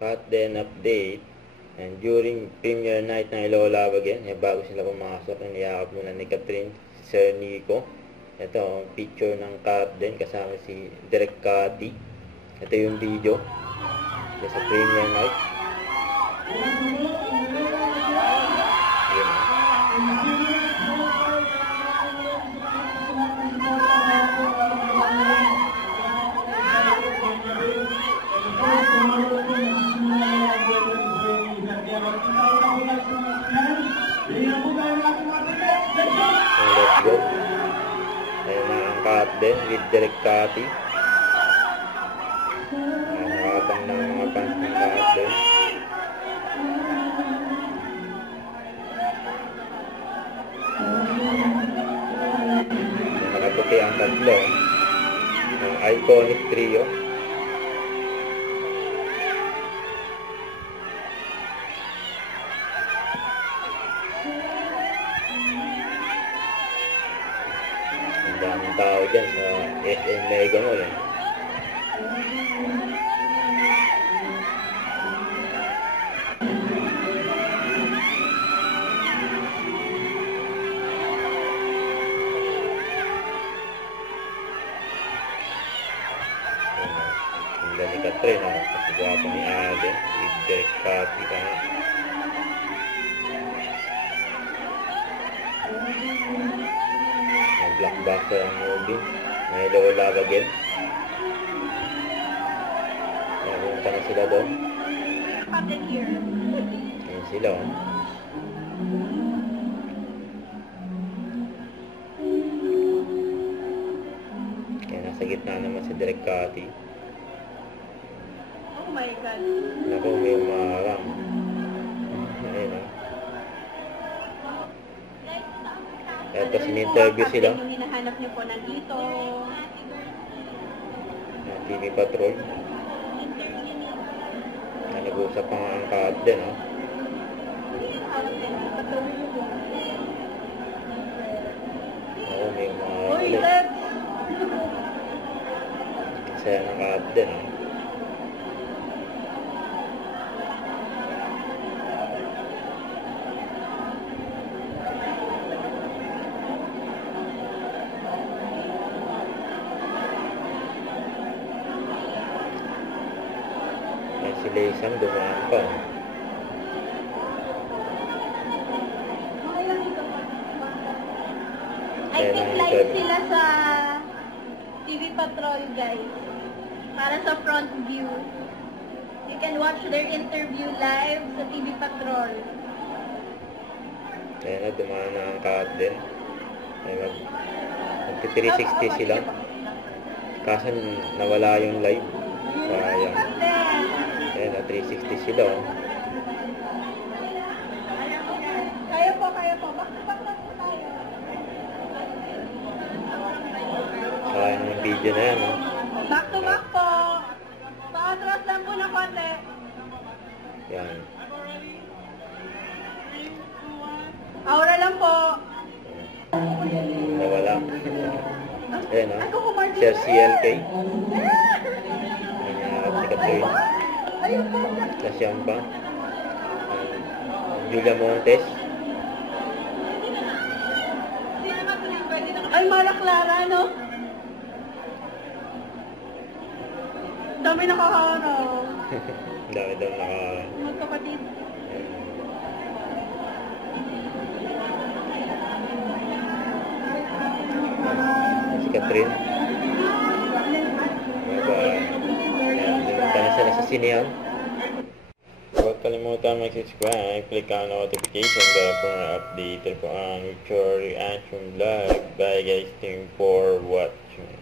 Cut then update. And during premiere night ng Hello Love Again, bago sila pumasok, niyakap muna ni Catherine si Sir Nico. Ito, picture ng Cut din kasama si Direk Cathy. Ito yung video sa premiere night. Let's go. Ayan na ang Cut din with Direk Cathy. Nakabang na mga fans ng Cut din. Nakaputi ang tatlo ng iconic trio. Daming tao dyan sa SM Mega Mall. Ang gani Catherine, kasi gwapo ni Alden with Direk Cathy ka nga. Blockbuster ang movie na Hello Love Again. Napunta na sila doon. Ayan sila, oh. Kaya nasa gitna naman si Direk Cathy. Oh my God. Naku, may umarang. Ayan, oh. Eto, sininterview sila. Yung hinahanap niyo po nandito. TV Patrol. Nag-uusap pa nga ang Cut din, oh. Oo, may mga ulit. Kasi ang Cut din, oh. Sila isang dumaan pa. I think live sila sa TV Patrol, guys. Para sa front view. You can watch their interview live sa TV Patrol. Kaya na, dumaan na ang Cut din. Mag-360 sila. Kaso nawala yung live. Sayang. Ayan na, 360 sila, oh. Kaya po. Back to back lang po tayo. Sayang yung video na yan, oh. Back to back po. Paatras lang po na konti. Yan. Aura lang po. Nawala. Ayan, oh. Sir CLK. Ayan, si Catherine. Kasyan pa. Julia Montes. Ay, Mara Clara, no? Dami nakaharap. Dami daw Magkapatid. Si Catherine. Bye-bye. Punta na sila sa sinehan. Huwag kalimutan mag-subscribe, click ang notification bell para updated po ang future reaction vlog. Bye guys, thank you for watching.